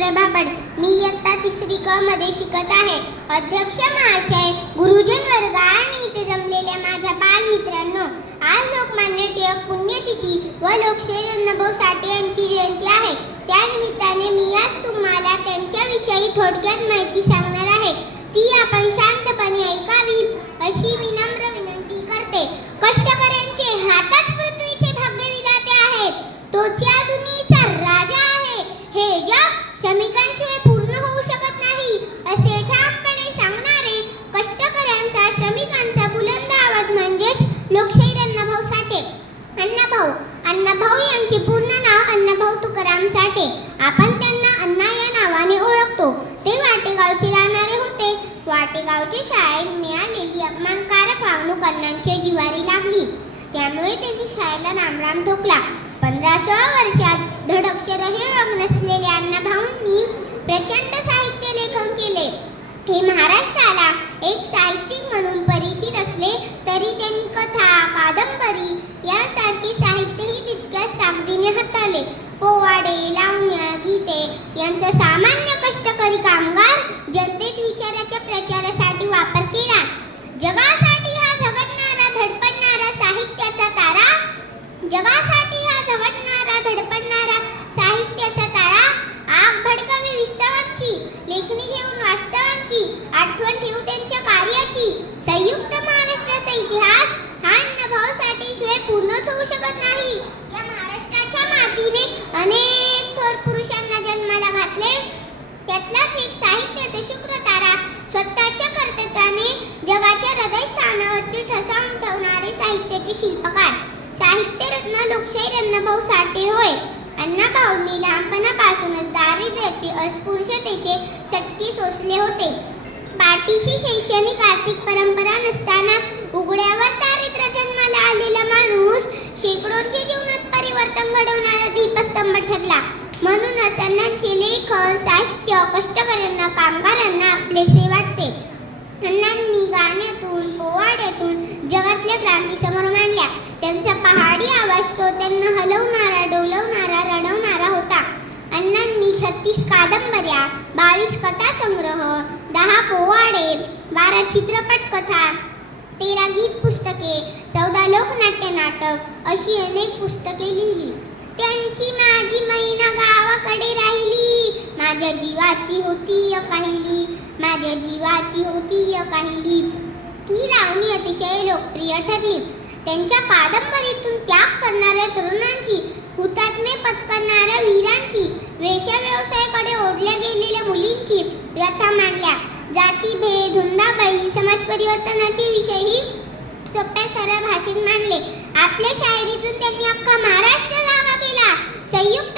प्रभा बड. मी इयत्ता 3री क मध्ये शिकत आहे. अध्यक्ष महाशय, गुरुजन वर्ग आणि इथे जमलेल्या माझ्या बालमित्रांनो, आज लोकमान्य टिळक पुण्यतिथी व लोकशाहीर अण्णाभाऊ साठे यांची जयंती आहे. त्यानिमित्ताने मी आज तुम्हाला त्यांच्याविषयी थोडक्यात माहिती सांगणार आहे. ती आपण शांतपणे ऐकावी अशी विनम्र विनंती करते. कष्टकऱ्यांचे हातच पृथ्वीचे भाग्य विधाते आहेत. तोच या दुनियेचा राजा आहे. हे जग श्रमिकांशिवाय पूर्ण होऊ शकत नाही असे ठामपणे सांगणारे कष्टकऱ्यांचा, श्रमिकांचा बुलंद आवाज म्हणजेच लोकशाहीर अण्णाभाऊ साठे. अण्णाभाऊ यांचे पूर्ण नाव अण्णाभाऊ तुकाराम साठे. आपण त्यांना अण्णा या नावाने ओळखतो. ते वाटेगावचे राहणारे होते. वाटेगावच्या शाळेत मिळालेली अपमानकारक वागणूक अण्णांच्या जिव्हारी लागली. त्यामुळे त्यांनी शाळेला रामराम ठोकला. 15-16 वर्षात धड अक्षरही ओळख नसलेल्या अण्णाभाऊंनी प्रचंड साहित्य लेखन केले. हे महाराष्ट्राला एक साहित्यिक म्हणून परिचित असले तरी त्यांनी कथा, कादंबरी यासारखी साहित्यही तितक्याच ताकदीने हाताळले. पोवाडे, लावण्या, गीते यांचा सामान्य कष्टकरी कामगार जनतेत विचाराच्या प्रचारासाठी वापर केला. जगासाठी हा झगडणारा, धडपडणारा साहित्याचा तारा, आग भडकावी विस्तवांची, लेखणी घेऊन वास्तवांची, आठवण ठेवू त्यांच्या कार्याची. संयुक्त महाराष्ट्राचा इतिहास हा अण्णाभाऊ साठेशिवाय पूर्णच होऊ शकत नाही. या महाराष्ट्राच्या मातीने अनेक थोर पुरुषांना जन्माला घातले. त्यातलाच एक साहित्याचा शुक्र तारा, स्वतःच्या कर्तृत्वाने जगाच्या हृदयस्थानावरती ठसा उमटवणारे साहित्याचे शिल्पकार, साहित्यरत्न लोकशाहीर अण्णाभाऊ साठे होय. अण्णाभाऊंनी लहानपणापासूनच दारिद्र्याचे, अस्पृश्यतेचे चटके सोसले होते. पाठीशी शैक्षणिक आर्थिक परंपरा नसताना उघड्यावर दारिद्र्य जन्माला आलेला माणूस शेकडोंच्या जीवनात परिवर्तन घडवणारा दीपस्तंभ ठरला. म्हणूनच अण्णांचे लेखन, साहित्य कष्टकऱ्यांना, कामगारांना आपलेसे वाटते. अण्णांनी गाण्यातून, पोवाड्यातून जगातल्या क्रांती समोर मांडल्या. त्यांचा पहाडी आवाज तो त्यांना हलवणारा, डोलवणारा, रडवणारा होता. अण्णांनी 36 कादंबऱ्या, 22 कथासंग्रह, 10 पोवाडे, 12 चित्रपट कथा, 13 गीत पुस्तके, 14 लोकनाट्य नाटक अशी अनेक पुस्तके लिहिली. त्यांची माझी मैना गावाकडे राहिली, माझ्या जीवाची होती काहिली, माझ्या जीवाची होती काहिली ही लावणी अतिशय लोकप्रिय ठरली. त्यांच्या कादंबरीतून त्याग करणाऱ्या तरुणांची, हुतात्मे पत्करणाऱ्या वीरांची, वेश्या व्यवसायाकडे ओढल्या गेलेल्या मुलींची व्यथा मांडल्या. जातीभेद, हुंडाबळी, समाज परिवर्तनाचे विषयही सोप्या सरळ भाषेत मांडले. आपल्या शायरीतून त्यांनी अख्खा महाराष्ट्र जागा केला. संयुक्त